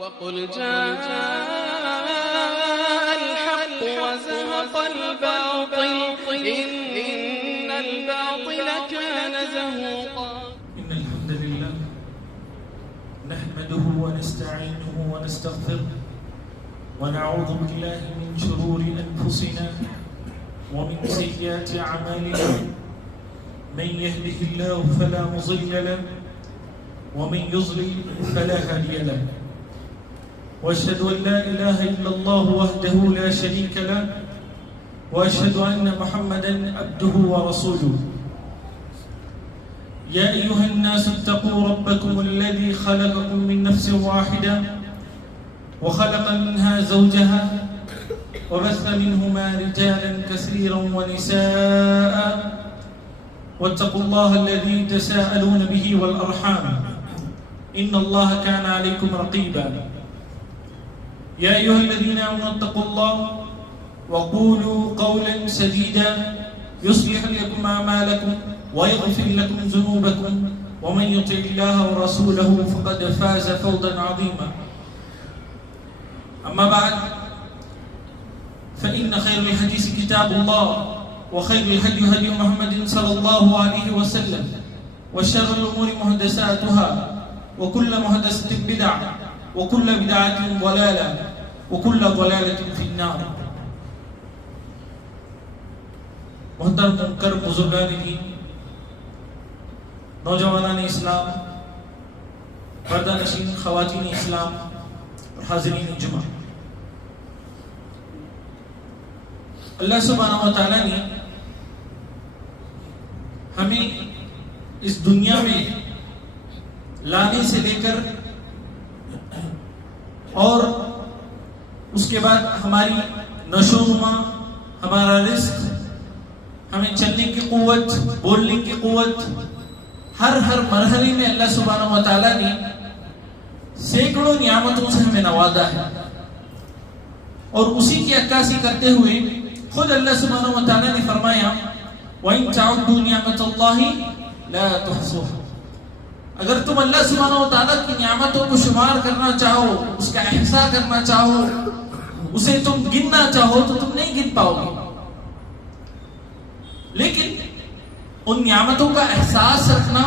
وقل جاء الحق وزهق الباطل إن الباطل كان زهوقا. إن الحمد لله نحمده ونستعينه ونستغفره ونعوذ بالله من شرور أنفسنا ومن سيئات أعمالنا. من يهده الله فلا مضل له ومن يضلل فلا هادي له. وأشهد أن لا إله إلا الله وحده لا شريك له وأشهد أن محمدا عبده ورسوله. يا أيها الناس اتقوا ربكم الذي خلقكم من نفس واحدة وخلق منها زوجها وبث منهما رجالا كثيرا ونساء واتقوا الله الذي تساءلون به والأرحام إن الله كان عليكم رقيبا. يا أيها الذين آمنوا اتقوا الله وقولوا قولا سديدا يصلح لكم أعمالكم ويغفر لكم ذنوبكم ومن يطع الله ورسوله فقد فاز فوزا عظيما. أما بعد فإن خير الحديث كتاب الله وخير الهدي هدي محمد صلى الله عليه وسلم وشر الأمور محدثاتها وكل محدثة بدعة وكل بدعة ضلالة وكل ضلالة في النار. محترم منکر بزرگان دین، نوجوانان اسلام، پردہ نشین خواتین اسلام اور حاضرین جمعہ، اللہ سبحانہ و تعالیٰ نے ہمیں اس دنیا میں لانے سے لے کر اور اس کے بعد ہماری نشو و نما، ہمارا رزق، ہمیں چلنے کی قوت، بولنے کی قوت، ہر مرحلے میں اللہ سبحانہ و تعالیٰ نے سینکڑوں نعمتوں سے ہمیں نوازا ہے. اور اسی کی عکاسی کرتے ہوئے خود اللہ سبحانہ و تعالیٰ نے فرمایا وَإِن تَعُدُّوا نِعْمَةَ اللَّهِ لَا تُحْصُوهَا. اگر تم اللہ سبحانہ و تعالیٰ کی نعمتوں کو شمار کرنا چاہو، اس کا احصاء کرنا چاہو، اسے تم گننا چاہو تو تم نہیں گن پاؤ گے. لیکن ان نعمتوں کا احساس رکھنا،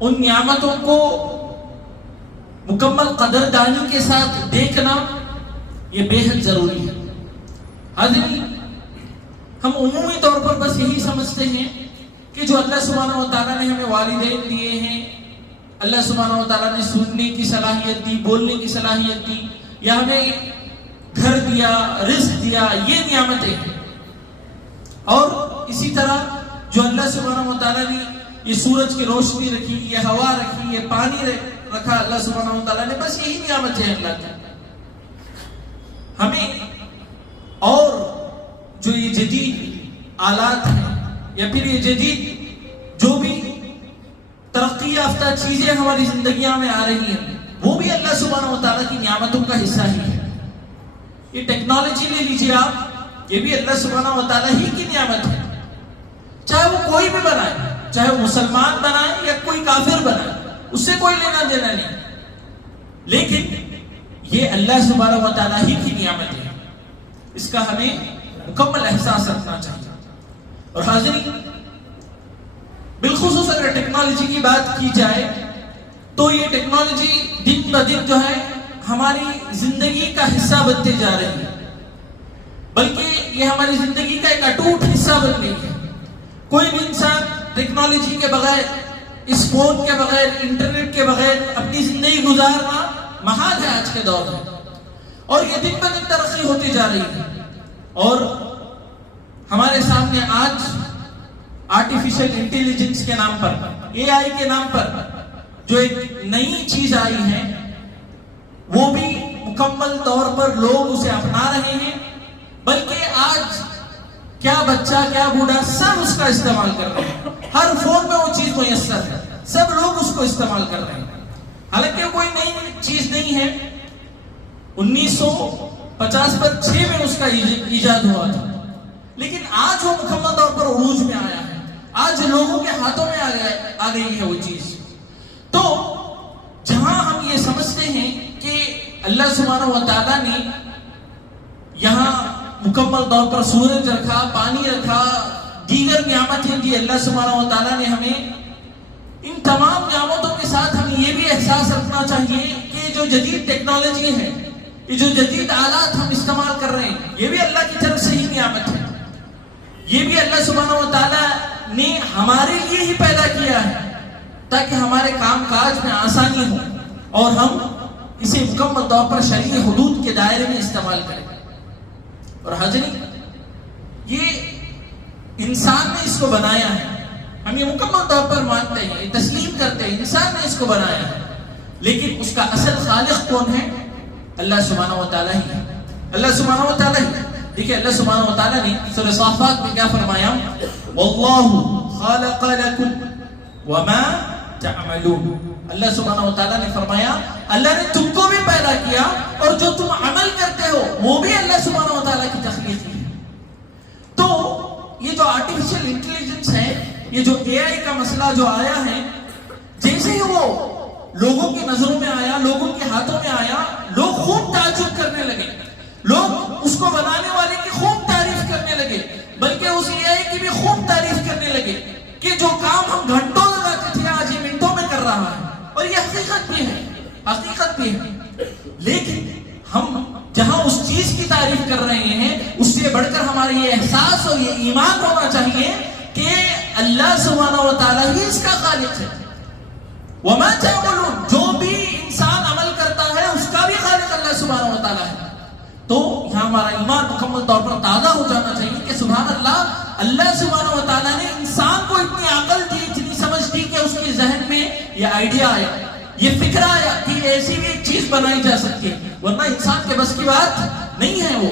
ان نعمتوں کو مکمل قدردانی کے ساتھ دیکھنا، یہ بے حد ضروری ہے. حاضرین، ہم عمومی طور پر بس یہی سمجھتے ہیں کہ جو اللہ سبحانہ و تعالیٰ نے ہمیں والدین دیے ہیں، اللہ سبحانہ و تعالیٰ نے سننے کی صلاحیت دی، بولنے کی صلاحیت دی، یا ہمیں گھر دیا، رزق دیا، یہ نعمتیں ہیں. اور اسی طرح جو اللہ سبحانہ و تعالیٰ نے یہ سورج کی روشنی رکھی، یہ ہوا رکھی، یہ پانی رکھا اللہ سبحانہ و تعالیٰ نے، بس یہی نعمتیں ہیں اللہ کی. ہمیں اور جو یہ جدید آلات ہیں یا پھر یہ جدید جو بھی ترقی یافتہ چیزیں ہماری زندگیاں میں آ رہی ہیں، وہ بھی اللہ سبحانہ و تعالیٰ کی نعمتوں کا حصہ ہی ہے. یہ ٹیکنالوجی لے لیجیے آپ، یہ بھی اللہ سبحانہ و تعالیٰ ہی کی نعمت ہے. چاہے وہ کوئی بھی بنائے، چاہے وہ مسلمان بنائے یا کوئی کافر بنائے، اس سے کوئی لینا دینا نہیں، لیکن یہ اللہ سبحانہ و تعالیٰ ہی کی نعمت ہے. اس کا ہمیں مکمل احساس رکھنا چاہیے. اور حاضرین، بالخصوص اگر ٹیکنالوجی کی بات کی جائے تو یہ ٹیکنالوجی دن بدن جو ہے ہماری زندگی کا حصہ بنتے جا رہی ہے، بلکہ یہ ہماری زندگی کا ایک اٹوٹ حصہ بن گئی ہے. کوئی بھی انسان ٹیکنالوجی کے بغیر، اس فون کے بغیر، انٹرنیٹ کے بغیر اپنی زندگی گزارنا محال ہے آج کے دور میں. اور یہ دن بدن ترقی ہوتی جا رہی ہے. اور ہمارے سامنے آج آرٹیفیشل انٹیلیجنس کے نام پر، AI کے نام پر جو ایک نئی چیز آئی ہے، وہ بھی مکمل طور پر لوگ اسے اپنا رہے ہیں. بلکہ آج کیا بچہ کیا بوڑھا سب اس کا استعمال کر رہے ہیں. ہر فون میں وہ چیز میسر ہے، سب لوگ اس کو استعمال کر رہے ہیں. حالانکہ کوئی نئی چیز نہیں ہے. 1956 میں اس کا ایجاد ہوا تھا، لیکن آج وہ مکمل طور پر عروج میں آیا ہے. آج لوگوں کے ہاتھوں میں آ گئی ہے وہ چیز. تو جہاں ہم یہ سمجھتے ہیں کہ اللہ سبحانہ و تعالیٰ نے یہاں مکمل طور پر سورج رکھا، پانی رکھا، دیگر نعمتیں دی اللہ سبحانہ و تعالیٰ نے ہمیں. ان تمام نعمتوں کے ساتھ ہمیں یہ بھی احساس رکھنا چاہیے کہ جو جدید ٹیکنالوجی ہے، یہ جو جدید آلات ہم استعمال کر رہے ہیں، یہ بھی اللہ کی طرف سے ہی نعمت ہے. یہ بھی اللہ سبحانہ و تعالیٰ نے ہمارے لیے ہی پیدا کیا ہے تاکہ ہمارے کام کاج میں آسانی ہو اور ہم اسے مکمل طور پر شرعی حدود کے دائرے میں استعمال کریں. اور حاضرین، یہ انسان نے اس کو بنایا ہے، ہم یہ مکمل طور پر مانتے ہیں، تسلیم کرتے ہیں، انسان نے اس کو بنایا ہے، لیکن اس کا اصل خالق کون ہے؟ اللہ سبحانہ و تعالیٰ ہی ہے. اللہ سبحانہ و تعالیٰ ہی. دیکھیں اللہ سبحانہ و تعالیٰ نے سورہ صافات میں کیا فرمایا؟ واللہ خالق لکم وما تعملون. اللہ سبحانہ و تعالیٰ نے فرمایا اللہ نے تم کو بھی پیدا کیا اور جو تم عمل کرتے ہو وہ بھی اللہ سبحانہ و تعالیٰ کی تخلیق ہے. تو یہ جو آرٹیفیشل انٹیلیجنس ہے، یہ جو اے آئی کا مسئلہ جو آیا ہے، جیسے ہی وہ لوگوں کی نظروں میں آیا، لوگوں کے ہاتھوں میں آیا، لوگ خوب تعجب کرنے لگے، لوگ اس کو بنانے والے کی خوب تعریف کرنے لگے، بلکہ اس اے آئی کی بھی خوب تعریف کرنے لگے کہ جو کام ہم گھنٹوں لگاتے تھے آج یہ منٹوں میں کر رہا ہے. اور یہ حقیقت بھی ہے، حقیقت بھی ہے. لیکن ہم جہاں اس چیز کی تعریف کر رہے ہیں، اس سے بڑھ کر ہمارا یہ احساس اور یہ ایمان ہونا چاہیے کہ اللہ سبحانہ و تعالیٰ ہی اس کا خالق ہے. وما تعملون، جو بھی انسان عمل کرتا ہے اس کا بھی خالق اللہ سبحانہ و تعالیٰ ہے. تو یہاں ہمارا ایمان مکمل طور پر تازہ ہو جانا چاہیے کہ سبحان اللہ، اللہ سبحانہ و تعالیٰ نے انسان کو اتنی عقل دی، اتنی سمجھ دی کہ اس کے ذہن میں یہ آئیڈیا آیا، یہ فکر آیا کہ ایسی بھی ایک چیز بنائی جا سکتی ہے، ورنہ انسان کے بس کی بات نہیں ہے وہ.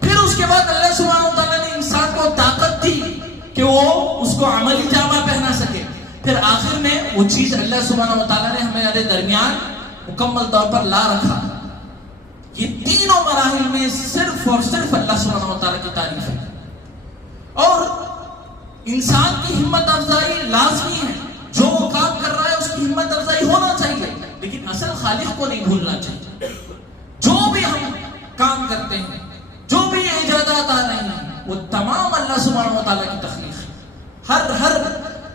پھر اس کے بعد اللہ سبحانہ و تعالیٰ نے انسان کو طاقت دی کہ وہ اس کو عملی جامہ پہنا سکے. پھر آخر میں وہ چیز اللہ سبحانہ و تعالیٰ نے ہمارے درمیان مکمل طور پر لا رکھا. یہ تینوں مراحل میں صرف اور صرف اللہ سبحانہ و تعالیٰ کی تعریف ہے. اور انسان کی ہمت افزائی لازمی ہے، جو وہ کام کر رہا ہے اس کی ہمت افزائی ہونا چاہیے، لیکن اصل خالق کو نہیں بھولنا چاہیے. جو بھی ہم کام کرتے ہیں، جو بھی ایجادات آ رہے ہیں، وہ تمام اللہ سبحانہ و تعالیٰ کی تخلیق ہے. ہر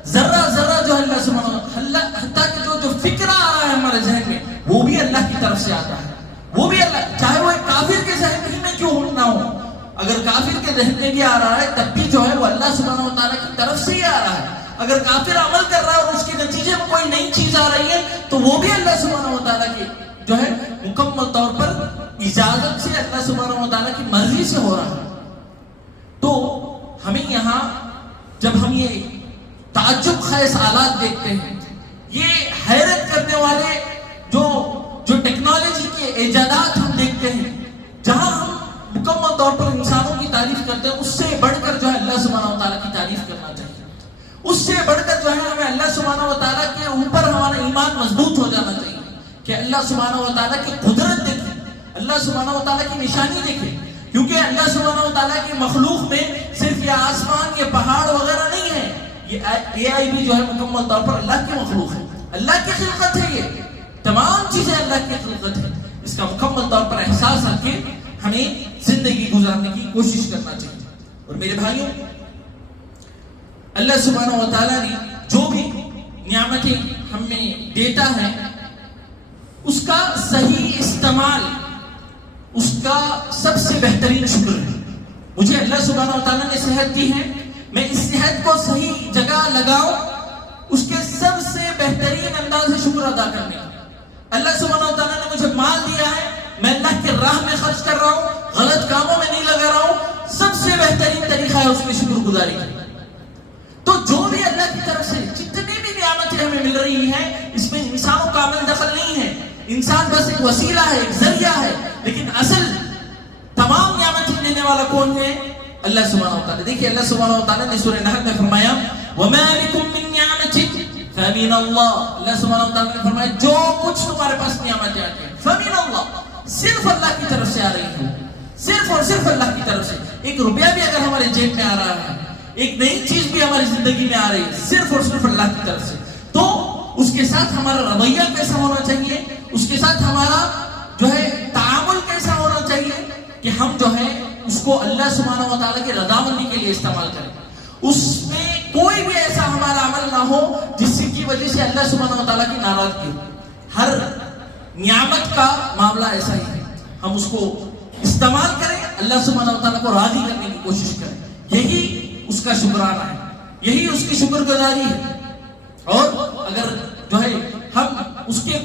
ذرہ ذرہ جو اللہ سبحانہ و تعالیٰ، حتیٰ کہ جو فکر آ رہا ہے ہمارے ذہن میں، وہ بھی اللہ کی طرف سے آتا ہے. وہ بھی اللہ، چاہے وہ ایک کافر کے ذہن میں کیوں نہ ہو، اگر کافر کے ذہن میں بھی آ رہا ہے تب بھی جو ہے وہ اللہ سبحانہ و تعالیٰ کی طرف سے ہی آ رہا ہے. اگر کافر عمل کر رہا ہے اور اس کے نتیجے میں کوئی نئی چیز آ رہی ہے تو وہ بھی اللہ سبحانہ و تعالیٰ کی جو ہے مکمل طور پر اجازت سے، اللہ سبحانہ و تعالیٰ کی مرضی سے ہو رہا ہے. تو ہمیں یہاں جب ہم یہ تعجب خیز آلات دیکھتے ہیں، یہ حیرت کرنے والے جو ٹیکنالوجی کے ایجادات ہم دیکھتے ہیں، جہاں ہم مکمل طور پر انسانوں کی تعریف کرتے ہیں، اس سے بڑھ کر جو ہے اللہ سبحانہ و تعالیٰ کی تعریف کرنا چاہیے. اس سے بڑھ کر جو ہے ہمیں اللہ سبحانہ و تعالیٰ کے اوپر ہمارا ایمان مضبوط ہو جانا چاہیے کہ اللہ سبحانہ و تعالیٰ کی قدرت دیکھیں، اللہ سبحانہ و تعالیٰ کی نشانی دیکھیں. کیونکہ اللہ سبحانہ و تعالیٰ کی مخلوق میں صرف یہ آسمان، یہ پہاڑ وغیرہ نہیں ہے، یہ اے آئی بھی جو ہے مکمل طور پر اللہ کی مخلوق ہے، اللہ کی خلقت ہے. یہ تمام چیزیں اللہ کی خلقت ہے. اس کا مکمل طور پر احساس رکھ کے ہمیں زندگی گزارنے کی کوشش کرنا چاہیے. اور میرے بھائیوں، اللہ سبحانہ و تعالیٰ نے جو بھی نعمتیں ہمیں دیتا ہے اس کا صحیح استعمال اس کا سب سے بہترین شکر ہے. مجھے اللہ سبحانہ و تعالیٰ نے صحت دی ہے، میں اس صحت کو صحیح جگہ لگاؤں، اس کے سب سے بہترین انداز سے شکر ادا کرنے کا. اللہ سبحانہ و تعالیٰ نے مجھے مال دیا ہے، میں اللہ کی راہ میں خرچ کر رہا ہوں، غلط کاموں میں نہیں لگا رہا ہوں، سب سے بہترین طریقہ ہے اس کی شکر گزاری کا. تو جو بھی اللہ کی طرف سے جتنی بھی نعمتیں ہمیں مل رہی ہیں، اس میں انسانوں کا عمل دخل نہیں ہے. انسان بس ایک وسیلہ ہے، ایک ذریعہ ہے، لیکن اصل تمام نعمتیں دینے والا کون ہے؟ اللہ سبحانہ و تعالیٰ. دیکھیے اللہ سبحانہ و تعالیٰ نے سورہ نحل میں فرمایا وَمَا بِكُم مِّن نِّعْمَةٍ فَمِنَ اللَّهِ. اللہ سبحانہ و تعالیٰ نے فرمایا جو کچھ تمہارے پاس نعمتیں آتی ہیں فَمِنَ اللَّهِ، صرف اللہ کی طرف سے آ رہی ہیں، صرف اور صرف اللہ کی طرف سے. ایک روپیہ بھی اگر ہمارے جیب میں آ رہا ہے، ایک نئی چیز بھی ہماری زندگی میں آ رہی ہے، صرف اور صرف اللہ کی طرف سے. تو اس کے ساتھ ہمارا رویہ کیسا ہونا چاہیے، اس کے ساتھ ہمارا جو ہے کہ ہم جو ہے اس کو اللہ سبحانہ و تعالیٰ کی رضامندی کے لیے استعمال کریں. اس میں کوئی بھی ایسا ہمارا عمل نہ ہو جس کی وجہ سے اللہ سبحانہ و تعالیٰ کی ناراضگی ہو. ہر نعمت کا معاملہ ایسا ہی ہے, ہم اس کو استعمال کریں, اللہ سبحانہ و تعالیٰ کو راضی کرنے کی کوشش کریں. یہی اس کا شکرانہ ہے, یہی اس کی شکر گزاری ہے. اور اگر جو ہے ہم اس کے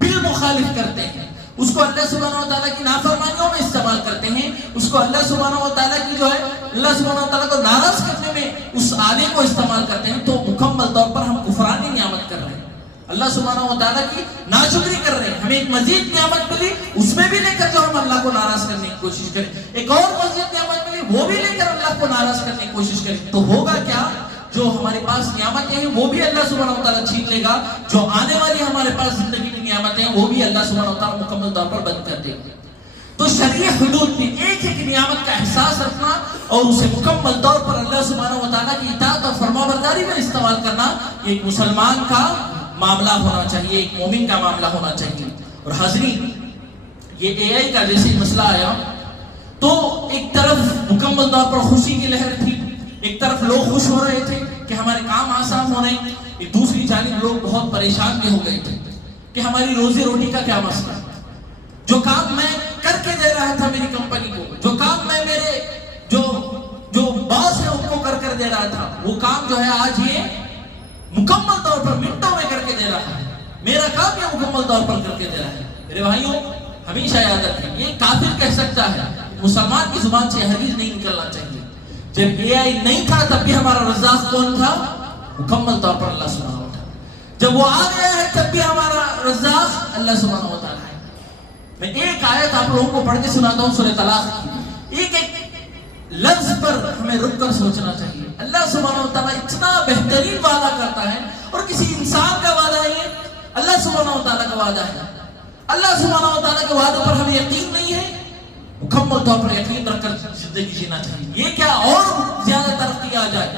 بالمخالف کرتے ہیں, اس کو اللہ سبحانہ و تعالیٰ کی نافرمانیوں میں استعمال کرتے ہیں, اس کو اللہ سبحانہ و تعالیٰ کی جو ہے اللہ سبحانہ و تعالیٰ کو ناراض کرنے میں اس آلے کو استعمال کرتے ہیں, تو مکمل طور پر ہم کفرانی نعمت کر رہے ہیں, اللہ سبحانہ و تعالیٰ کی ناشکری کر رہے ہیں. ہمیں ایک مزید نعمت ملی, اس میں بھی لے کر جو ہم اللہ کو ناراض کرنے کی کوشش کریں, ایک اور مزید نعمت ملی, وہ بھی لے کر اللہ کو ناراض کرنے کی کوشش کریں, تو ہوگا کیا؟ جو ہمارے پاس نعمتیں ہیں وہ بھی اللہ سبحانہ و تعالیٰ چھین لے گا, جو آنے والی ہمارے پاس زندگی کی نعمتیں ہیں وہ بھی اللہ سبحانہ و تعالیٰ مکمل طور پر بند کر دے گا. تو شرعی حدود میں ایک ایک نعمت کا احساس رکھنا اور اسے مکمل طور پر اللہ سبحانہ و تعالیٰ کی اطاعت اور فرمانبرداری میں استعمال کرنا, یہ ایک مسلمان کا معاملہ ہونا چاہیے, ایک مومن کا معاملہ ہونا چاہیے. اور حاضرین, یہ اے آئی کا جیسے مسئلہ آیا تو ایک طرف مکمل طور پر خوشی کی لہر تھی, ایک طرف لوگ خوش ہو رہے تھے کہ ہمارے کام آسان ہو رہے ہیں, ایک دوسری جانب لوگ بہت پریشان بھی ہو گئے تھے کہ ہماری روزی روٹی کا کیا مسئلہ ہے. جو کام میں کر کے دے رہا تھا میری کمپنی کو, جو کام میں میرے جو باس ہے ان کو کر دے رہا تھا, وہ کام جو ہے آج یہ مکمل طور پر منٹوں میں کر کے دے رہا ہے, میرا کام یہ مکمل طور پر کر کے دے رہا ہے. میرے بھائیوں, ہمیشہ یاد رکھیں, یہ کافر کہہ سکتا ہے, مسلمان کی زبان سے ہرگز نہیں نکلنا چاہیے. جب اے آئی نہیں تھا تب بھی ہمارا رزاق کون تھا؟ مکمل طور پر اللہ سبحانہ و تعالیٰ. جب وہ آ گیا ہے تب بھی ہمارا رزاق اللہ سبحانہ و تعالیٰ ہے. میں ایک آیت آپ لوگوں کو پڑھ کے سناتا ہوں سورہ طلاق کی. ایک ایک لفظ پر ہمیں رک کر سوچنا چاہیے. اللہ سبحانہ و تعالیٰ اتنا بہترین وعدہ کرتا ہے, اور کسی انسان کا وعدہ ہے, اللہ سبحانہ و تعالیٰ کا وعدہ ہے. اللہ سبحانہ و تعالیٰ کے وعدوں پر ہمیں یقین نہیں ہے, مکمل طور پر یقین رکھ کر زندگی جینا چاہیے. یہ کیا اور زیادہ ترقی آ جائے,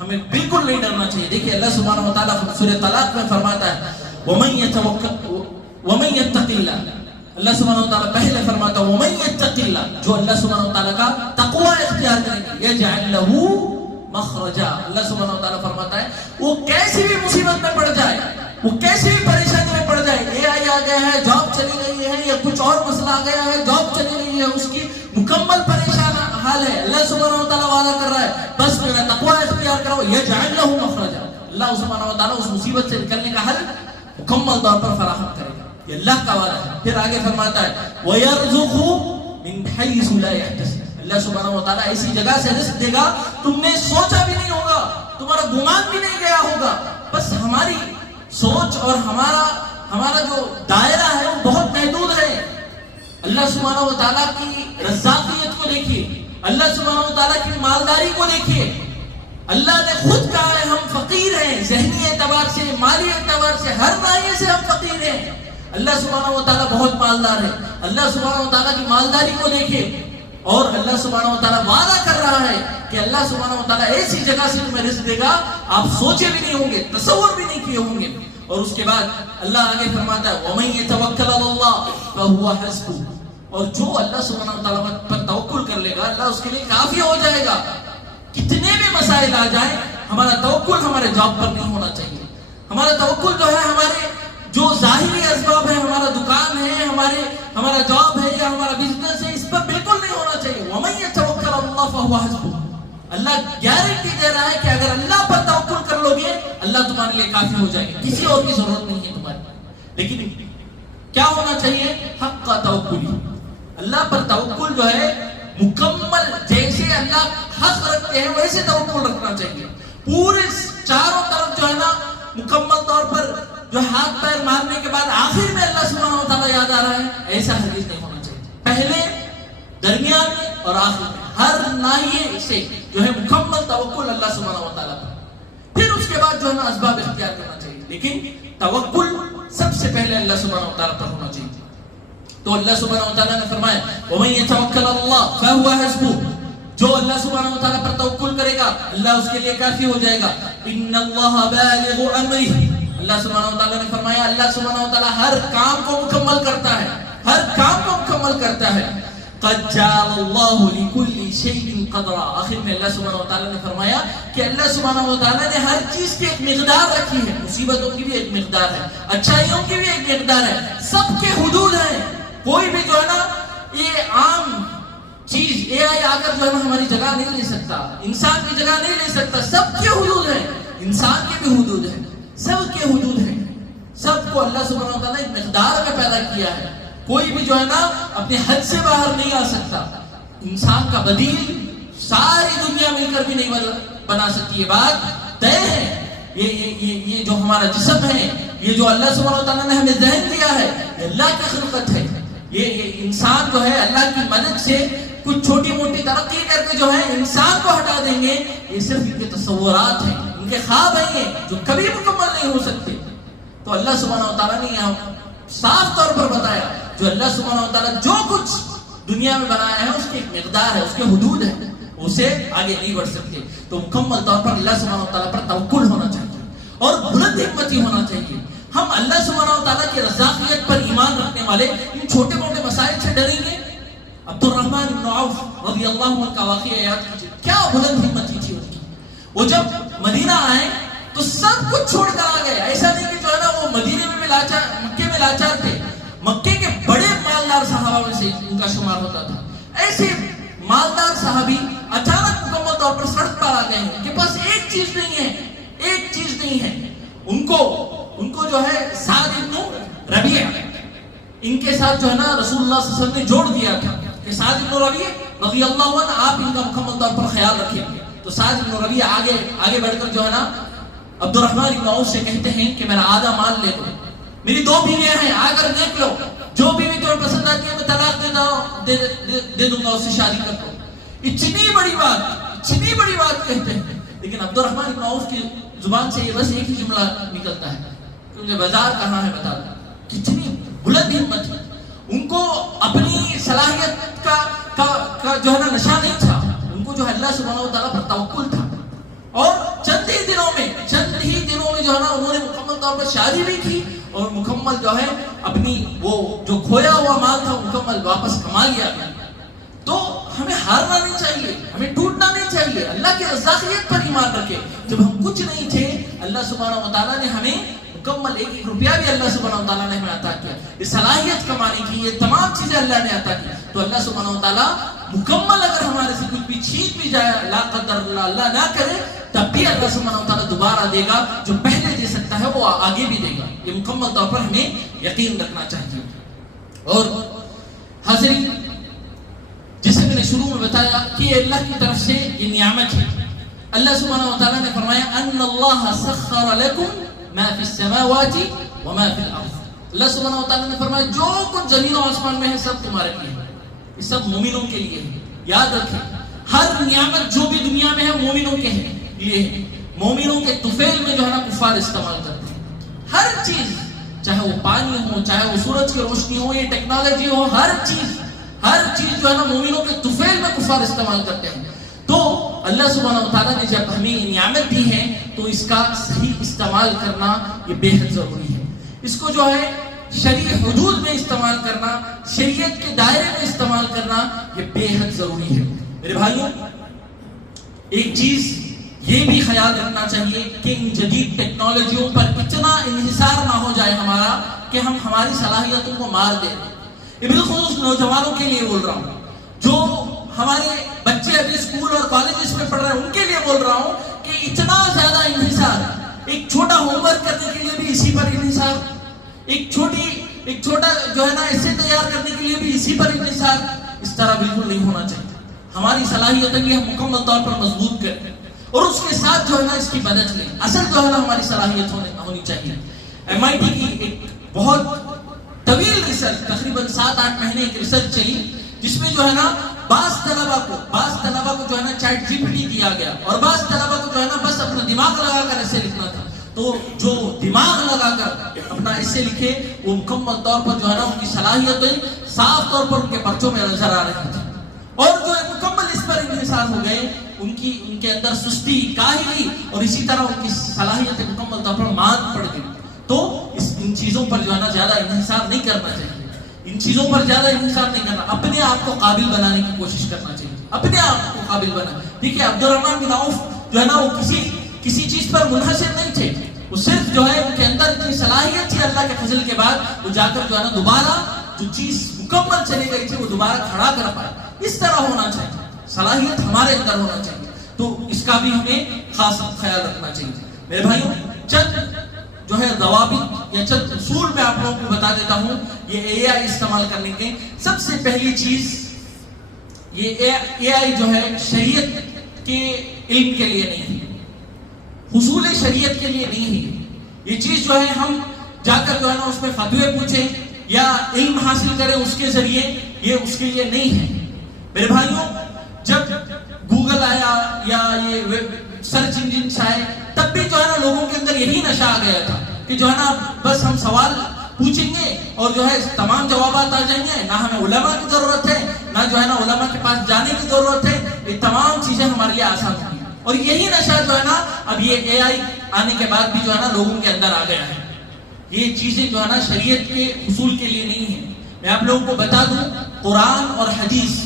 ہمیں بالکل نہیں ڈرنا چاہیے. دیکھیے اللہ سبحانہ و تعالیٰ سورہ طلاق میں فرماتا ہے وَمَن يَتَّقِ اللَّهَ, اللہ سبحانہ و تعالیٰ پہلے فرماتا ہے وَمَن يَتَّقِ اللَّهَ, جو اللہ سبحانہ و تعالیٰ کا تقوی اختیار کریں گے, يَجْعَلْ لَهُ مخرجا, اللہ سبحانہ و تعالیٰ فرماتا ہے وہ کیسی بھی مصیبت میں پڑ جائے, وہ کیسی بھی پریشانی میں پڑ جائے, اے آئی آ گیا ہے, جاب چلی گئی ہے, یا کچھ اور مسئلہ آ گیا ہے, جاب چلی گئی ہے, اس کی مکمل پریشان حال ہے, اللہ سبحانہ و تعالیٰ وعدہ کر رہا ہے بس میرا تقوی اختیار کرو, يَجْعَلْ لَهُ مخرجا, اللہ سبحانہ و تعالیٰ اس مصیبت سے نکلنے کا حل مکمل طور پر فراہم کرے گا. یہ اللہ کا وعدہ ہے. پھر آگے فرماتا ہے وَيَرْزُقُهُ مِنْ حَيْثُ لَا يَحْتَسِبُ, اللہ سبحانہ و تعالیٰ ایسی جگہ سے رزق دے گا تم نے سوچا بھی نہیں ہوگا, تمہارا گمان بھی نہیں گیا ہوگا. بس ہماری سوچ اور ہمارا جو دائرہ ہے وہ بہت محدود ہے. اللہ سبحانہ و تعالیٰ کی رزاقیت کو دیکھیے, اللہ سبحانہ و تعالیٰ کی مالداری کو دیکھیے. اللہ نے خود کہا ہے ہم فقیر ہیں, ذہنی اعتبار سے, مالی اعتبار سے, ہر ناحیے سے ہم فقیر ہیں. اللہ سبحانہ و تعالیٰ بہت مالدار ہے. اللہ سبحانہ و تعالیٰ کی مالداری کو دیکھیے, اور اللہ سبحانہ و تعالیٰ وعدہ کر رہا ہے کہ اللہ سبحانہ و تعالیٰ ایسی جگہ سے تمہیں رزق دے گا آپ سوچے بھی نہیں ہوں گے, تصور بھی نہیں کیے ہوں گے. اور اس کے بعد اللہ آگے فرماتا ہے وَمَن يَتَوَكَّلَ عَلَى اللَّهِ فَهُوَ حَسْبُهُ, اور جو اللہ سبحانہ و تعالیٰ پر توکل کر لے گا اللہ اس کے لیے کافی ہو جائے گا. کتنے بھی مسائل آ جائیں, ہمارا توکل ہمارے جاب پر نہیں ہونا چاہیے. ہمارا توکل جو ہے ہمارے جو ظاہری اسباب ہے, ہمارا دکان ہے, ہمارا جاب ہے یا ہمارا بزنس ہے, اس پر بالکل نہیں ہونا چاہیے. وَمَن يَتَوَكَّلَ عَلَى اللَّهِ فَهُوَ حَسْبُهُ, اللہ گارنٹی دے رہا ہے کہ اگر اللہ پر توکل کر لو گے اللہ تمہارے لیے کافی ہو جائے گا, کسی اور کی ضرورت نہیں ہے تمہاری. لیکن کیا ہونا چاہیے؟ حق کا توکل. اللہ پر توکل جو ہے مکمل, جیسے اللہ حق رکھتے ہیں ویسے توکل رکھنا چاہیے. پورے چاروں طرف جو ہے نا مکمل طور پر جو ہاتھ پیر مارنے کے بعد آخر میں اللہ سبحانہ و تعالیٰ یاد آ رہا ہے, ایسا ہرگز نہیں ہونا چاہیے. پہلے, درمیان اور آخر میں ہر ناحیے سے جو ہے مکمل توکل اللہ سبحانہ و تعالیٰ پر. پھر اس کے بعد جو ہے نا اسباب اختیار کرنا چاہیے, لیکن توکل سب سے پہلے اللہ سبحانہ و تعالیٰ پر ہونا چاہیے. تو اللہ سبحانہ و تعالیٰ نے فرمایا وَمَن يَتَوَكَّلَ عَلَى اللَّهِ فَهُوَ حَسْبُهُ, جو اللہ سبحانہ و تعالیٰ پر توکل کرے گا اللہ اس کے لیے کافی ہو جائے گا. إِنَّ اللَّهَ بَالِغُ أَمْرِهِ, اللہ سبحانہ و تعالیٰ نے فرمایا اللہ سبحانہ و تعالیٰ ہر کام کو مکمل کرتا ہے, ہر کام کو مکمل کرتا ہے. قد جعل اللہ لکل شیء قدرا. آخر میں اللہ سبحانہ وتعالی نے فرمایا کہ اللہ سبحانہ وتعالی نے ہر چیز کی ایک مقدار رکھی ہے. مصیبتوں کی بھی ایک مقدار ہے, اچھائیوں کی بھی ایک مقدار ہے, سب کے حدود ہیں. کوئی بھی جو ہے نا یہ عام چیز اے آئی آ کر جو ہے نا ہماری جگہ نہیں لے سکتا, انسان کی جگہ نہیں لے سکتا. سب کے حدود ہیں, انسان کے بھی حدود ہیں, سب کے حدود ہیں. سب کو اللہ سبحانہ وتعالی نے ایک مقدار میں پیدا کیا ہے. کوئی بھی جو ہے نا اپنے حد سے باہر نہیں آ سکتا. انسان کا بدیل ساری دنیا مل کر بھی نہیں بنا سکتی. یہ بات طے ہے. یہ جو ہمارا جسم ہے, یہ جو اللہ سبحانہ وتعالی نے ہمیں ذہن دیا ہے, یہ اللہ کی خلقت ہے. یہ انسان جو ہے اللہ کی مدد سے کچھ چھوٹی موٹی ترقی کر کے جو ہے انسان کو ہٹا دیں گے. یہ صرف ان کے تصورات ہیں, ان کے خواب ہیں جو کبھی مکمل نہیں ہو سکتے. تو اللہ سبحانہ وتعالی نے یہاں صاف طور پر بتایا جو اللہ سبحانہ وتعالی جو کچھ دنیا میں بنایا ہے اس کی ایک مقدار ہے, اس کے حدود ہے, اسے آگے نہیں بڑھ سکتے. تو مکمل طور پر اللہ سبحانہ وتعالی پر توکل ہونا چاہیے اور بلند ہمتی ہونا چاہیے. ہم اللہ سبحانہ وتعالی کی رزاقیت پر ایمان رکھنے والے ان چھوٹے موٹے مسائل سے ڈریں گے. عبد الرحمن بن عوف رضی اللہ عنہ کا واقعہ یاد کیجیے, کیا بلند ہمتی تھی ان کی. وہ جب مدینہ آئے تو سب کچھ چھوڑ کر آ گئے. ایسا نہیں کہ جو ہے نا وہ مدینے میں بھی لاچار, مکے میں لاچار تھے. مکے کے بڑے مالدار صحابہ میں سے ان کا شمار ہوتا تھا. ایسے مالدار صحابی اچانک مکمل طور پر سڑک پر آ گئے ہیں. ان کے پاس ایک چیز نہیں ہے, ایک چیز نہیں ہے. ان کو جو ہے سعد ابن ربیع ان کے ساتھ جو ہے نا رسول اللہ صلی اللہ علیہ وسلم نے جوڑ دیا تھا کہ سعد ابن ربیع رضی اللہ عنہ آپ ان کا مکمل طور پر خیال رکھیں. تو سعد ابن ربیع آگے بڑھ کر جو ہے نا عبد الرحمن بن عوف سے کہتے ہیں کہ میرا آدھا مال لے لو, میری 2 بیویاں ہیں, آ کر دیکھ لو, جو بیوی تمہیں پسند آتی ہے میں طلاق دے دوں گا, اس سے شادی کر دو. اتنی بڑی بات کہتے ہیں. لیکن عبد الرحمن بن عوف کی زبان سے یہ بس ایک ہی جملہ نکلتا ہے کہ مجھے بازار کہاں ہے بتا دو. کتنی بلند ہمت ہے. ان کو اپنی صلاحیت کا جو ہے نا نشہ نہیں تھا. ان کو جو ہے اللہ سبحانہ وتعالی پر توکل تھا. اور چند ہی دنوں میں جو ہے نا انہوں نے مکمل طور پر شادی بھی کی اور مکمل جو ہے اپنی وہ جو کھویا ہوا مال تھا مکمل واپس کما لیا. تو ہمیں ہارنا نہیں چاہیے, ہمیں ٹوٹنا نہیں چاہیے. اللہ کی رزاقیت پر ایمان رکھے. جب ہم کچھ نہیں تھے اللہ سبحانہ وتعالی نے ہمیں مکمل 1 روپیہ بھی اللہ سبحانہ وتعالی نے ہمیں عطا کیا. یہ صلاحیت کمانے کی, یہ تمام چیزیں اللہ نے عطا کی. تو اللہ سبحانہ وتعالی مکمل اگر ہمارے سے کچھ بھی چھین بھی جائے, لا قدر اللہ نہ کرے, تب بھی اللہ سبحانہ وتعالی دوبارہ دے گا. جو پہلے دے سکتا ہے وہ آگے بھی دے گا. یہ مکمل طور پر ہمیں یقین رکھنا چاہیے. اور حاضرین, جسے میں نے شروع میں بتایا کہ یہ اللہ کی طرف سے یہ نعمت ہے. اللہ سبحانہ وتعالی نے فرمایا ان اللہ سخر لکم ما فی السماوات وما فی الارض. اللہ سبحانہ وتعالی نے فرمایا جو کچھ زمین و آسمان میں ہے سب تمہارے لیے ہے, یہ سب مومنوں کے لیے ہے. یاد رکھیں ہر نعمت جو بھی دنیا میں ہے مومنوں کے لیے ہے. مومنوں کے طفیل میں جو ہے نا کفار استعمال کرتے ہیں. ہر چیز, چاہے وہ پانی ہو, چاہے وہ سورج کی روشنی ہو, یہ ٹیکنالوجی ہو, ہر چیز جو ہے نا مومنوں کے طفیل میں کفار استعمال کرتے ہیں. تو اللہ سبحانہ وتعالی نے جب ہمیں یہ نعمت دی ہے تو اس کا صحیح استعمال کرنا یہ بے حد ضروری ہے. اس کو جو ہے شرعی حدود میں استعمال کرنا, شریعت کے دائرے میں استعمال کرنا یہ بے حد ضروری ہے. میرے بھائیوں, ایک چیز یہ بھی خیال رکھنا چاہیے کہ ان جدید ٹیکنالوجیوں پر اتنا انحصار نہ ہو جائے ہمارا کہ ہم ہماری صلاحیتوں کو مار دیں. یہ بالخصوص نوجوانوں کے لیے بول رہا ہوں, جو ہمارے بچے ابھی اسکول اور کالجز میں پڑھ رہے ہیں ان کے لیے بول رہا ہوں کہ اتنا زیادہ انحصار, ایک چھوٹا ہوم ورک کرنے کے لیے بھی اسی پر انحصار, ایک چھوٹا جو ہے نا اسے تیار کرنے کے لیے بھی اسی پر انحصار, اس طرح بالکل نہیں ہونا چاہیے. ہماری صلاحیتیں بھی ہم مکمل طور پر مضبوط کریں اور اس کے ساتھ جو ہے نا اس کی مدد لیں. اصل جو ہے نا ہماری صلاحیت ہونی چاہیے. MIT کی ایک بہت طویل ریسرچ, تقریباً 7-8 مہینے ایک ریسرچ چلی, جس میں جو ہے نا بعض طلبہ کو جو ہے نا چیٹ GPT دیا گیا اور بعض طلبہ کو جو ہے نا بس اپنا دماغ لگا کر ایسے لکھنا تھا. تو جو دماغ لگا کر اپنا ایسے لکھے وہ مکمل طور پر جو ہے نا ان کی صلاحیتیں صاف طور پر ان کے پرچوں میں نظر آ رہی تھی. اور جو مکمل اس پر انحصار ہو گئے ان کے اندر سستی, کاہلی اور اسی طرح ان کی صلاحیتیں مکمل طور پر مات پڑ گئی. تو ان چیزوں پر جو ہے نا زیادہ انحصار نہیں کرنا چاہیے. ان چیزوں پر زیادہ انحصار نہیں کرنا، اپنے آپ کو قابل بنانے کی کوشش کرنا چاہیے، اپنے آپ کو قابل بنا. دیکھیے عبدالرحمن بن عوف جو ہے نا وہ کسی چیز پر منحصر نہیں تھے، وہ صرف جو ہے ان کے اندر اتنی صلاحیت تھی اللہ کے فضل کے بعد وہ جا کر جو ہے نا دوبارہ جو چیز مکمل چلی گئی تھی وہ دوبارہ کھڑا کر پائے. اس طرح ہونا چاہیے، صلاحیت ہمارے اندر ہونا چاہیے، تو اس کا بھی ہمیں خاص خیال رکھنا چاہیے. میرے بھائیوں چند جو ہے ضوابط یا چند اصول میں آپ لوگوں کو بتا دیتا ہوں یہ اے آئی استعمال کرنے کے. سب سے پہلی چیز یہ اے آئی جو ہے شریعت کے علم کے لیے نہیں ہے، حصول شریعت کے لیے نہیں ہے. یہ چیز جو ہے ہم جا کر جو ہے نا اس میں فتوے پوچھیں یا علم حاصل کریں اس کے ذریعے، یہ اس کے لیے نہیں ہے. میرے بھائیوں جب گوگل آیا یا یہ سرچ انجنز آئے تب بھی جو ہے نا لوگوں کے اندر یہی نشہ آ گیا تھا کہ جو ہے نا بس ہم سوال پوچھیں گے اور جو ہے تمام جوابات آ جائیں گے، نہ ہمیں علماء کی ضرورت ہے نہ جو ہے نا علماء کے پاس جانے کی ضرورت ہے، یہ تمام چیزیں ہمارے لیے آسان ہوگی. اور یہی نشہ جو ہے نا اب یہ اے آئی آنے کے بعد بھی جو ہے نا لوگوں کے اندر آ گیا ہے. یہ چیزیں جو ہے نا شریعت کے حصول کے لیے نہیں ہیں. میں آپ لوگوں کو بتا دوں قرآن اور حدیث،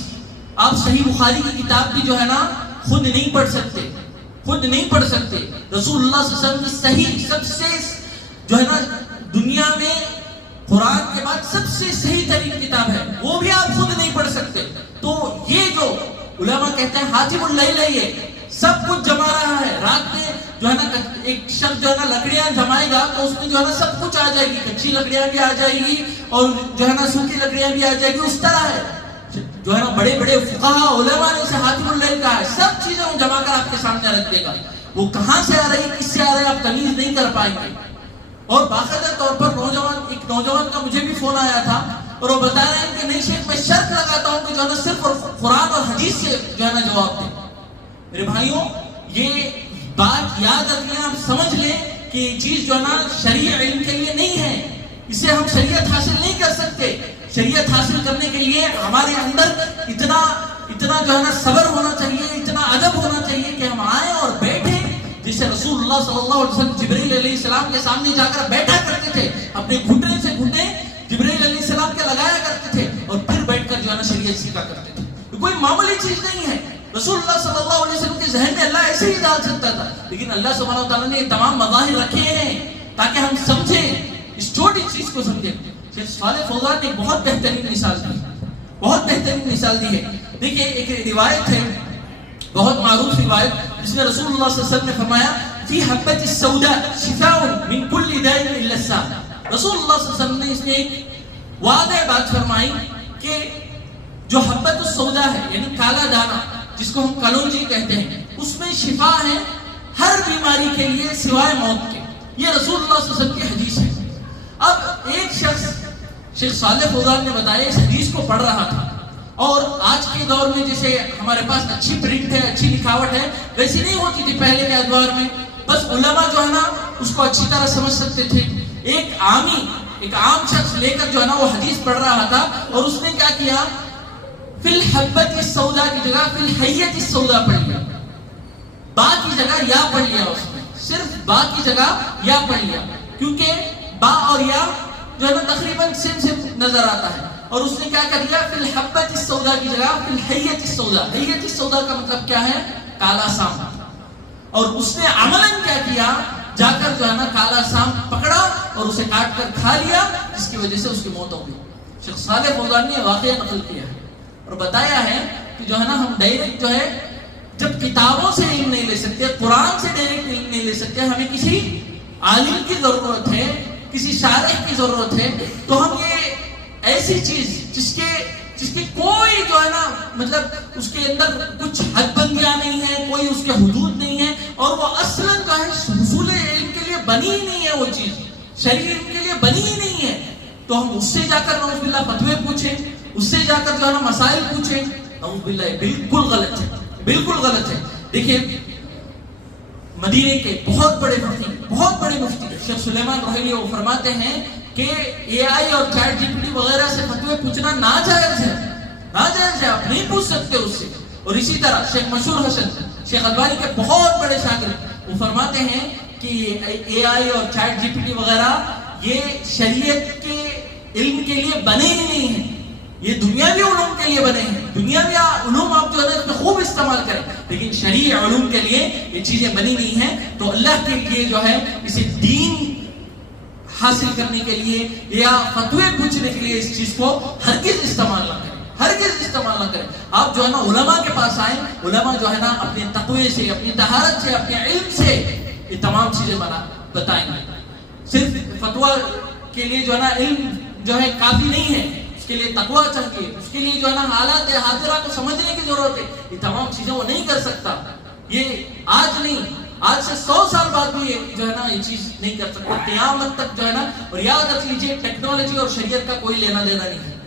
آپ صحیح بخاری کی کتاب بھی جو ہے نا خود نہیں پڑھ سکتے، خود نہیں پڑھ سکتے. رسول اللہ صلی اللہ علیہ وسلم کی صحیح سب سے جو ہے نا دنیا میں قرآن کے بعد سب سے صحیح ترین کتاب ہے، وہ بھی آپ خود نہیں پڑھ سکتے. تو یہ جو علماء کہتے ہیں حاتم اللیل ہے، یہ سب کچھ جما رہا ہے. رات میں جو ہے نا ایک شخص جو ہے نا لکڑیاں جمائے گا تو اس میں جو ہے نا سب کچھ آ جائے گی، کچی لکڑیاں بھی آ جائے گی اور جو ہے نا سوکھی لکڑیاں بھی آ جائے گی. اس طرح ہے جو ہے نا بڑے بڑے فقہاء علماء نے اسے حاتم اللیل کہا ہے. سب چیزیں وہ جمع کر آپ کے سامنے رکھ دے گا، وہ کہاں سے آ رہی کس سے آ رہی آپ تمیز نہیں کر پائیں گے. اور باقاعدہ طور پر ایک نوجوان کا مجھے بھی فون آیا تھا اور وہ بتا رہے ہیں کہ نہیں شیخ میں شرط لگاتا ہوں کہ جو ہے نا صرف قرآن اور حدیث سے جو ہے نا جواب دیں. میرے بھائیوں یہ بات یاد رکھیں، آپ سمجھ لیں کہ یہ چیز جو ہے نا شرعی علم کے لیے نہیں ہے، اسے ہم شریعت حاصل نہیں کر سکتے. شریعت حاصل کرنے کے لیے ہمارے اندر اتنا جو ہے نا صبر ہونا چاہیے، اتنا ادب ہونا چاہیے کہ ہم آئیں اور بیٹھیں. جسے رسول اللہ صلی اللہ علیہ وسلم جبرائیل علیہ السلام کے سامنے جا کر بیٹھا کرتے تھے، اپنے گھٹنے سے گھٹنے جبرائیل علیہ السلام کے لگایا کرتے تھے اور پھر بیٹھ کر جو ہے نا شریعت سیکھا کرتے تھے. کوئی معمولی چیز نہیں ہے. رسول اللہ صلی اللہ علیہ وسلم کے ذہن میں اللہ ایسے ہی ڈال سکتا تھا، لیکن اللہ سبحانہ و تعالیٰ نے یہ تمام مظاہر رکھے ہیں تاکہ ہم سمجھیں، اس چھوٹی چیز کو سمجھیں. شیخ صالح فوزان نے بہت بہترین مثال دی ہے. دیکھیے ایک روایت ہے، بہت معروف روایت، جس میں رسول اللہ صلی اللہ علیہ وسلم نے فرمایا فی حبۃ السوداء شفاء من کل داء الا السام. رسول اللہ صلی اللہ علیہ وسلم نے اس میں ایک واضح بات فرمائی کہ جو حبۃ السوداء ہے یعنی کالا دانہ جس کو ہم کلونجی کہتے ہیں، اس میں شفا ہے ہر بیماری کے لیے سوائے موت کے. یہ رسول اللہ صلی اللہ علیہ وسلم کی حدیث ہے. اب ایک شخص شیخ صالح فوزان نے بتایا اس حدیث کو پڑھ رہا تھا، اور آج کے دور میں جیسے ہمارے پاس اچھی پرنٹ ہے، اچھی لکھاوٹ ہے، ویسی نہیں ہوتی تھی پہلے کے ادوار میں. بس علماء جو ہے نا اس کو اچھی طرح سمجھ سکتے تھے. ایک عام شخص لے کر جو ہے نا وہ حدیث پڑھ رہا تھا، اور اس نے کیا کیا، فی الحبۃ السوداء کی جگہ فی الحیۃ السوداء پڑھ لیا. با کی جگہ یا پڑھ لیا، اس نے صرف با کی جگہ یا پڑھ لیا، کیونکہ با اور یا جو ہے نا تقریباً سیم نظر آتا ہے. اور اس نے کیا کر دیا، فی الحبۃ السوداء کی جگہ فی الحیۃ السوداء. حیۃ السوداء کا مطلب کیا ہے، کالا سام. اور اس نے عملاً کیا کیا، جا کر جو ہے نا کالا سام پکڑا اور اسے کاٹ کر کھا لیا، جس کی وجہ سے اس کی موت ہو گئی. شیخ صالح فوزان نے واقعہ نقل کیا ہے اور بتایا ہے کہ جو ہے نا ہم ڈائریکٹ جو ہے جب کتابوں سے علم نہیں لے سکتے، قرآن سے ڈائریکٹ علم نہیں لے سکتے، ہمیں کسی عالم کی ضرورت ہے، کسی شارح کی ضرورت ہے. تو ہم یہ ایسی چیز جس کے کوئی جو ہے نا مطلب اس کے اندر کچھ حد بندیاں نہیں ہے، کوئی اس کے حدود نہیں ہے، اور وہ اصلاً جو ہے حصول علم کے لیے بنی ہی نہیں ہے، وہ چیز شرعی علم کے لیے بنی ہی نہیں ہے، تو ہم اس سے جا کر نعوذ باللہ فتوے پوچھیں، اس سے جا کر جو ہے نا مسائل پوچھیں، نعوذ باللہ بالکل غلط ہے، بالکل غلط ہے. دیکھیے مدینے کے بہت بڑے مفتی شیخ سلیمان رحیلی وہ فرماتے ہیں کہ اے آئی اور چیٹ جی پی ٹی وغیرہ سے فتوے پوچھنا ناجائز ہے، آپ نہیں پوچھ سکتے اس سے. اور اسی طرح شیخ مشہور حسن شیخ البانی کے بہت بڑے شاگرد وہ فرماتے ہیں کہ اے آئی اور چیٹ جی پی ٹی وغیرہ یہ شریعت کے علم کے لیے بنے ہی نہیں ہیں، یہ دنیاوی علوم کے لیے بنے ہیں. دنیاوی علوم آپ جو ہے اس میں خوب استعمال کریں، لیکن شرعی علوم کے لیے یہ چیزیں بنی نہیں ہیں. تو اللہ کے لیے جو ہے اسے دین حاصل کرنے کے لیے یا فتوے پوچھنے کے لیے اس چیز کو ہرگز استعمال نہ کریں، ہرگز استعمال نہ کریں. آپ جو ہے نا علماء کے پاس آئیں، علماء جو ہے نا اپنے تقوی سے، اپنی طہارت سے، اپنے علم سے یہ تمام چیزیں بتائیں گے. صرف فتویٰ کے لیے جو ہے نا علم جو ہے کافی نہیں ہے، اس کے لیے تقویٰ چاہیے، اس کے لیے جو ہے نا حالات حاضرہ کو سمجھنے کی ضرورت ہے. یہ تمام چیزیں وہ نہیں کر سکتا، یہ آج نہیں، آج سے 100 سال بعد بھی یہ جو ہے نا یہ چیز نہیں کر سکتا، قیامت تک جو ہے نا. اور یاد رکھ لیجئے ٹیکنالوجی اور شریعت کا کوئی لینا دینا نہیں ہے،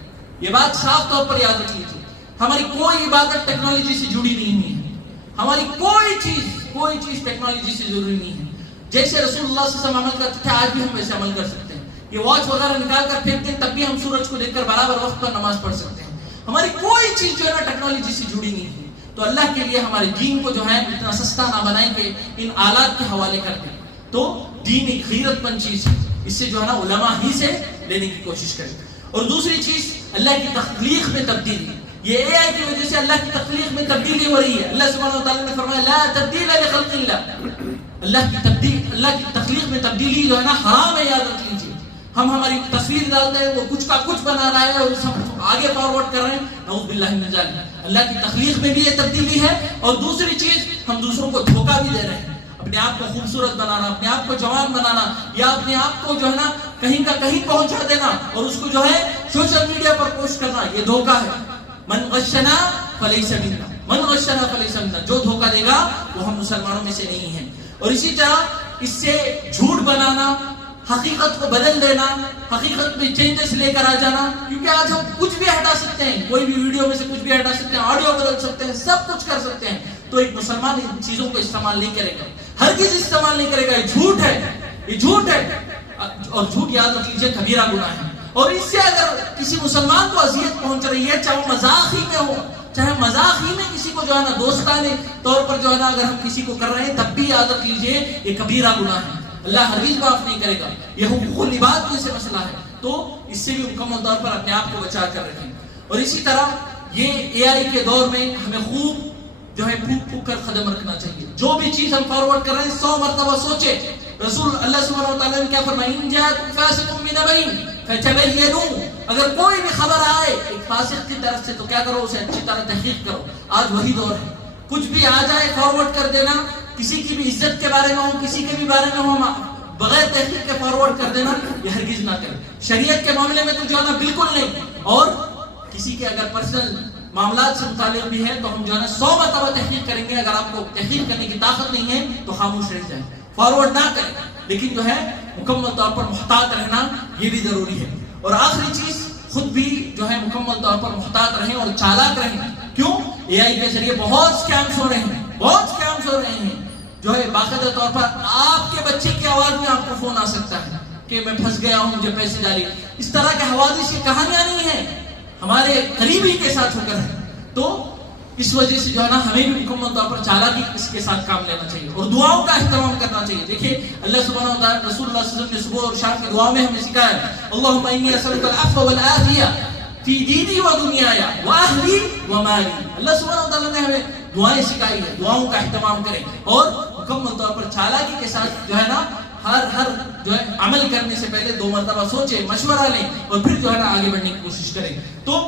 یہ بات صاف طور پر یاد رکھ لیجئے. ہماری کوئی عبادت ٹیکنالوجی سے جڑی نہیں ہے، ہماری کوئی چیز ٹیکنالوجی سے ضروری نہیں ہے. جیسے رسول اللہ صلی اللہ علیہ وسلم عمل کرتے تھے، آج بھی ہم ویسے عمل کر سکتے ہیں. یہ واچ وغیرہ نکال کر پھینکتے ہیں، تب بھی ہم سورج کو دیکھ کر برابر وقت پر نماز پڑھ سکتے ہیں. ہماری کوئی چیز جو ہے نا ٹیکنالوجی سے جڑی نہیں ہے. تو اللہ کے لیے ہمارے دین کو جو ہے اتنا سستا نہ بنائیں کہ ان آلات کے حوالے کر دیں. تو دین ایک غیرت مند چیز ہے، اس سے جو ہے نا علماء ہی سے لینے کی کوشش کریں. اور دوسری چیز اللہ کی تخلیق میں تبدیلی. یہ اے آئی کی وجہ سے اللہ کی تخلیق میں تبدیلی ہو رہی ہے. اللہ سبحانہ وتعالی نے فرمایا لا تبدیل لخلق اللہ. اللہ کی تخلیق میں تبدیلی جو ہے نا حرام ہے، یاد رکھ لیجیے. ہم ہماری تصویر ڈالتے ہیں، وہ کچھ کا کچھ بنا رہا ہے اور سب آگے فارورڈ کر رہے ہیں. نعوذ باللہ من ذالک. اللہ کی تخلیق میں بھی یہ تبدیلی ہے. اور دوسری چیز، ہم دوسروں کو دھوکہ بھی دے رہے ہیں. اپنے آپ کو خوبصورت بنانا، اپنے آپ کو جوان بنانا، یا اپنے آپ کو جو ہے نا کہیں کا کہیں پہنچا دینا اور اس کو جو ہے سوشل میڈیا پر پوسٹ کرنا، یہ دھوکہ ہے. من غشنا فلیس منا، من غشنا فلیس منا. جو دھوکہ دے گا وہ ہم مسلمانوں میں سے نہیں ہیں. اور اسی طرح اس سے جھوٹ بنانا، حقیقت کو بدل دینا، حقیقت میں چینجز لے کر آ جانا. کیونکہ آج ہم کچھ بھی ہٹا سکتے ہیں، کوئی بھی ویڈیو میں سے کچھ بھی ہٹا سکتے ہیں، آڈیو بدل سکتے ہیں، سب کچھ کر سکتے ہیں. تو ایک مسلمان ان چیزوں کو استعمال نہیں کرے گا، ہرگز استعمال نہیں کرے گا. یہ جھوٹ ہے، یہ جھوٹ ہے. اور جھوٹ یاد رکھ لیجیے کبیرہ گناہ ہے. اور اس سے اگر کسی مسلمان کو اذیت پہنچ رہی ہے، چاہے وہ مذاق ہی میں ہو، چاہے مذاق ہی میں کسی کو جو ہے نا دوستانے طور پر جو ہے نا اگر ہم کسی کو کر رہے ہیں، تب بھی یاد رکھ لیجیے یہ کبیرہ گناہ ہے. اللہ ہرگز معاف نہیں کرے گا. یہ حقوق العباد جیسے مسئلہ ہے، تو اس سے بھی مکمل طور پر اپنے آپ کو بچا کر رکھیں. اور اسی طرح یہ اے آئی کے دور میں ہمیں خوب جو ہے پھونک پھونک کر قدم رکھنا چاہیے. جو بھی چیز ہم فارورڈ کر رہے ہیں 100 مرتبہ سوچے. رسول اللہ سبحانہ وتعالی نے کیا فرمایا؟ ان جاءکم فاسق بنبأ فتبینوا. اگر کوئی بھی خبر آئے ایک فاسق کی طرف سے تو کیا کرو؟ اسے اچھی طرح تحقیق کرو. آج وہی دور ہے. کچھ بھی آ جائے فارورڈ کر دینا، کسی کی بھی عزت کے بارے میں ہو، کسی کے بھی بارے میں ہو، بغیر تحقیق کے فارورڈ کر دینا، یہ ہرگز نہ کریں. شریعت کے معاملے میں تو جو ہے نا بالکل نہیں. اور کسی کے اگر پرسنل معاملات سے متعلق بھی ہے تو ہم جو ہے نا 100 مرتبہ تحقیق کریں گے. اگر آپ کو تحقیق کرنے کی طاقت نہیں ہے تو خاموش رہ جائیں، فارورڈ نہ کریں. لیکن جو ہے مکمل طور پر محتاط رہنا یہ بھی ضروری ہے. اور آخری چیز، خود بھی جو ہے مکمل طور پر محتاط رہیں اور چالاک رہیں. کیوں؟ اے آئی کے ذریعے بہت سکیمز ہو رہے ہیں، بہت سکیمز ہو رہے ہیں. جو ہے باقاعدہ طور پر آپ کے بچے کی آواز میں آپ کو فون آ سکتا ہے کہ میں پھنس گیا ہوں، مجھے پیسے ڈالیے. اس طرح کے حوادث کی کہانیاں نہیں ہیں، ہمارے قریبی کے ساتھ ہو کر ہے. تو اس وجہ سے جو ہے نا ہمیں بھی مکمل طور پر چالاکی اس کے ساتھ کام لینا چاہیے اور دعاؤں کا اہتمام کرنا چاہیے. دیکھیے اللہ سبحانہ و تعالی رسول اللہ صلی اللہ علیہ وسلم نے صبح اور شام کی دعا میں ہمیں سکھایا اللہم انی اسألک العفو والعافیہ فی دینی و دنیای و اہلی و مالی. اللہ سبحانہ و تعالی نے ہمیں دعائیں سکھائی ہے، دعاؤں کا اہتمام کریں اور مکمل طور پر چالاکی کے ساتھ جو ہے نا ہر جو ہے عمل کرنے سے پہلے 2 مرتبہ سوچیں، مشورہ لیں اور پھر جو ہے نا آگے بڑھنے کی کوشش کریں. تو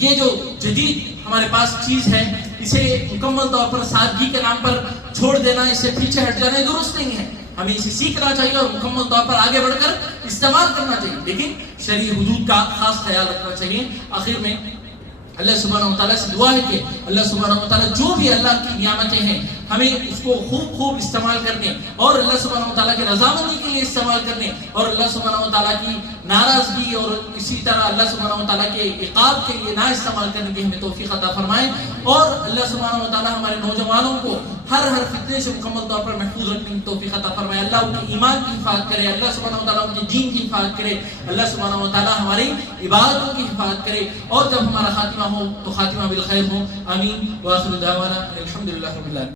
یہ جو جدید ہمارے پاس چیز ہے، اسے مکمل طور پر سادگی کے نام پر چھوڑ دینا، اس سے پیچھے ہٹ جانا درست نہیں ہے. ہمیں اسے سیکھنا چاہیے اور مکمل طور پر آگے بڑھ کر استعمال کرنا چاہیے، لیکن شرعی حدود کا خاص خیال رکھنا چاہیے. آخر میں اللہ سبحانہ و تعالیٰ سے دعا ہے کہ اللہ سبحانہ و تعالیٰ جو بھی اللہ کی نعمتیں ہیں ہمیں اس کو خوب استعمال کرنے اور اللہ سبحانہ و تعالیٰ کی رضامندی کے لیے استعمال کرنے اور اللہ سبحانہ و تعالیٰ کی ناراضگی اور اسی طرح اللہ سبحانہ و تعالیٰ کے عقاب کے لیے نہ استعمال کرنے کی ہمیں توفیق عطا فرمائے. اور اللہ سبحانہ و تعالیٰ ہمارے نوجوانوں کو ہر فتنے سے مکمل طور پر محفوظ رکھنے کی توفیق عطا فرمائے. اللہ ان کے ایمان کی حفاظت کرے، اللہ سبحانہ و تعالیٰ ان کے دین کی حفاظت کرے، اللہ سبحانہ و تعالیٰ ہماری عبادتوں کی حفاظت کرے اور جب ہمارا خاتمہ ہو تو خاتمہ بالخیر ہو. آمین. وآخر دعوانا الحمدللہ رب العالمین.